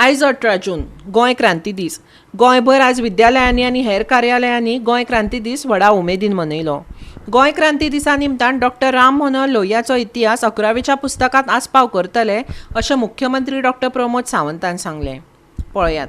आयज 18 जून गोंय क्रांती दीस। गोंयभर आज विद्यालयांनी आनी हेर कार्यालयांनी गोंय क्रांती दीस व्हडा उमेदीन मनयलो। गोंय क्रांती दिसा निमतान डॉक्टर राम मनोहर लोहियाचो इतिहास 11वीच्या पुस्तकांत आस्पाव करतले अशें मुख्यमंत्री डॉक्टर प्रमोद सावंतान सांगलें। पळयात।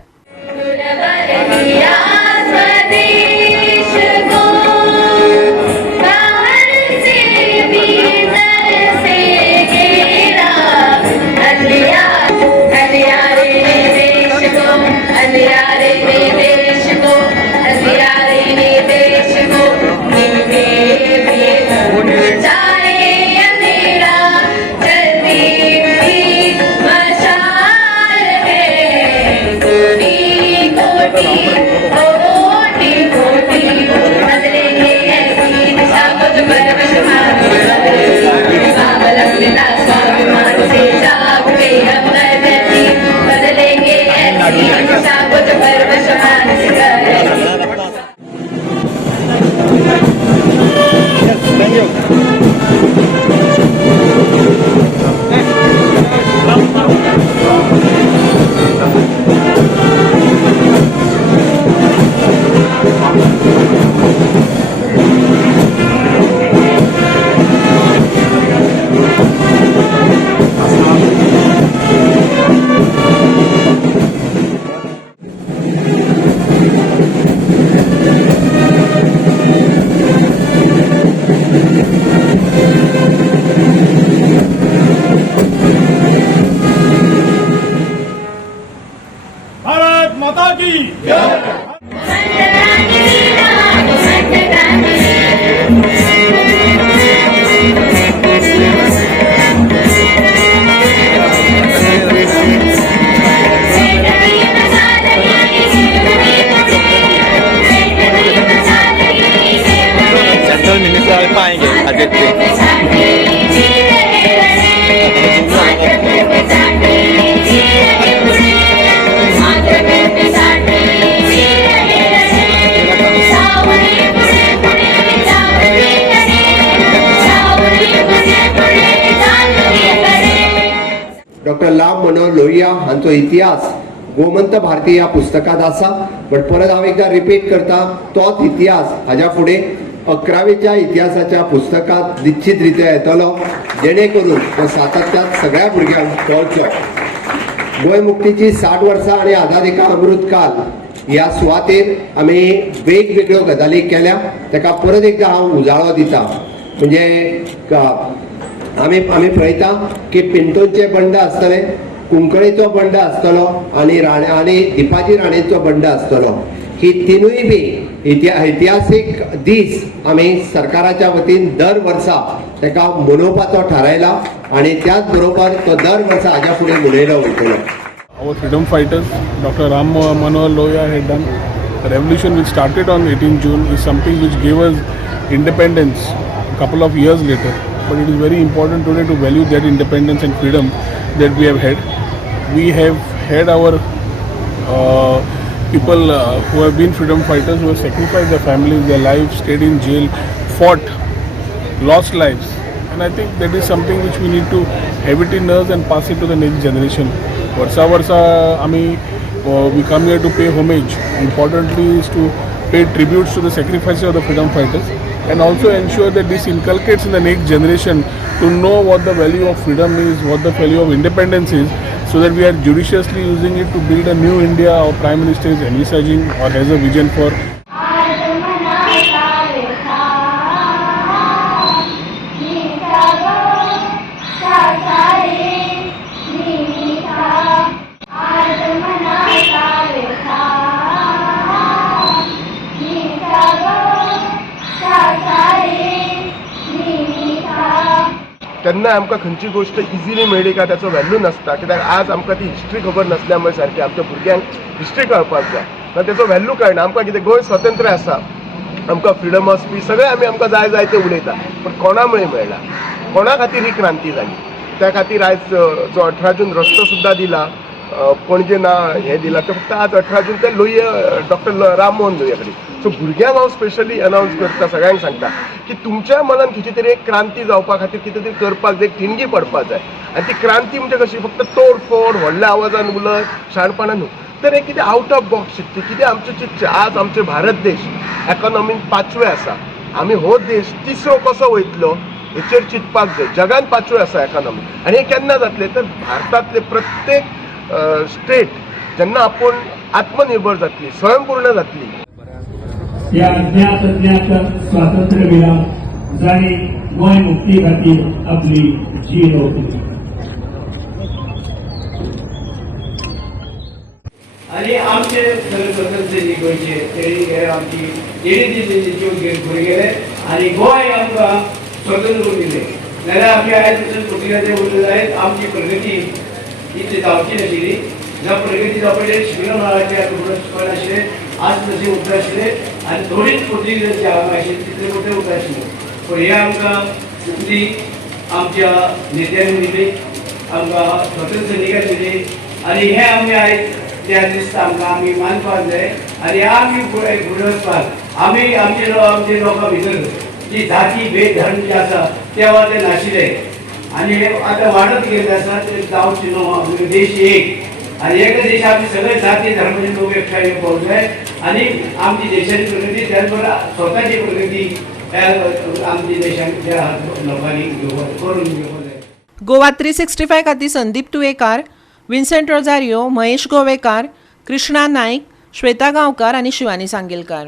भारत माता की सेंट्रल मिनिस्टर पाएंगे अजित डॉक्टर राम मनोहर लोहिया हांचो इतिहास गोमंत भारती ह्या पुस्तकात आसा। बट परत हांव एकदा रिपीट करता, तोच इतिहास हाज्या फुडें 11वीच्या इतिहासाच्या पुस्तकात निश्चित रित्या येतलो, जेणे करून तो सातत्यान सगळ्या भुरग्यांक कळचो। गोंय मुक्तीची 60 वर्सां आणि आझादी का अमृत काल ह्या सुवातेर आमी वेगवेगळ्यो गजाली केल्या, ताका परत एकदा हांव उजाळो दिता। म्हणजे आमी पळयता की पिंटोचे बंड आसतले, कुंकळेचो बंड आसतलो आणि दिपाजी राणेचो बंड आसतलो। ही तिनूय बी इतिहासीक दीस आमी सरकाराच्या वतीन दर वर्सा ताका मनोवपाचो थारायला आणि त्याच बरोबर तो दर वर्सा हाज्या फुडें मनयलो वयतलो। Our freedom fighters, Dr. Ram Mohar Lohia had done a revolution which started on 18 June is something which gave us independence a couple of years later. But it is very important today to value that independence and freedom that we have had. We have had our people who have been freedom fighters, who have sacrificed their families, their lives, stayed in jail, fought, lost lives. And I think that is something which we need to have it in us and pass it to the next generation. Varsa we come here to pay homage. Importantly is to pay tributes to the sacrifices of the freedom fighters and also ensure that this inculcates in the next generation to know what the value of freedom is, what the value of independence is, so that we are judiciously using it to build a new India our Prime Minister is envisaging or has a vision for. तेन्ना आमकां खंयची गोष्ट easily मेळ्ळी काय त्याचो value नसता, कित्याक आज आमकां ती हिस्ट्री खबर नासल्या मुळे सारकी आमच्या भुरग्यांक हिस्ट्री कळपाक जाय, कारण त्याचो व्हॅल्यू कळना। आमकां कितें गोंय स्वतंत्र आसा, आमकां फ्रिडम ऑफ स्पीच सगळें आमकां जाय जाय ते उलयता, पण कोणा मुळे मेळना, कोणा खातीर ही क्रांती जाली, त्या खातीर आयज जो 18 जून रस्तो सुद्दां दिला, पणजे ना हे दिला, ते फक्त आज 18 जून ते लोहिया डॉक्टर राम मोहन लोहिया कडेन। सो भुरग्यांक हांव स्पेशली अनाउन्स करता, सगळ्यांक सांगता की तुमच्या मनात खंयची तरी एक क्रांती जावपा खातीर कितें तरी करपाक जाय, एक ठिणगी पडपाक जाय। आनी ती क्रांती म्हणजे कशी फक्त तोडफोड व्हडल्या आवाजान उलट शाणपणां न्हू, तर हे कितें आउट ऑफ बॉक्स चिंतचे, कितें आमचें चिंतचें. आज आमचे भारत देश इकॉनॉमीन 5वे आसा, आमी हो देश 3रो कसो वयतलो हेचेर चिंतपाक जाय. जगान 5वे आसा इकॉनॉमी, आनी हे केन्ना जातले तर भारतांतले प्रत्येक स्टेट जेन्ना आपूण आत्मनिर्भर जातली, स्वयंपूर्ण जातली. या अज्ञात स्वातंत्र्यवीराक जाणी गोंय मुक्ती खातीर आपली जीण ओंपली. आणि आमचे सगळे स्वतंत्र गोंयचे तेणी आमची तेणी दिल्ली जीव घेवन फुडें गेले आनी गोंय आमकां स्वतंत्र करून दिलें. जाल्यार आमी आयज पुर्तुगेजांचे उरले जायत आमची प्रगती इतली जावची नाशिल्ली. ज्या प्रगती जावपाचें शिबिरां मेळाचे शिकप नाशिल्ले, आज तशें उतर आशिल्ले आनी थोडीच पुर्तुगेजांची हांगा आशिल्ली तितले मोठे उतर आशिल्ले. पूण हे आमकां इतली आमच्या नेत्यांनी दिली, आमकां स्वतंत्र सैनिकांनी दिली आनी हे आमी आयज त्या दिसता आमकां आमी मानपाक जाय आनी आमी फुडें वचपाक आमी आमचे लोकां भितर जी जाती भेद धर्म जे आसा तेव्हा ते नाशिल्ले आनी हे आतां वाडत गेले आसा. ते जावचे न्हू, देश एक आनी एका देशात आमी सगळे जाती धर्माचे लोक एकठांय येवपाक जाय आनी आमची देशाची प्रगती त्याच बरोबर स्वताची प्रगती आमच्या देशाच्या लोकांनी करून घेवपाक जाय. गोवा 365 खातीर संदीप तुयेकार, विन्सेंट रोजारियो, महेश गोवेकार, कृष्णा नाईक, श्वेता गांवकार आनी शिवानी सांगेलकार.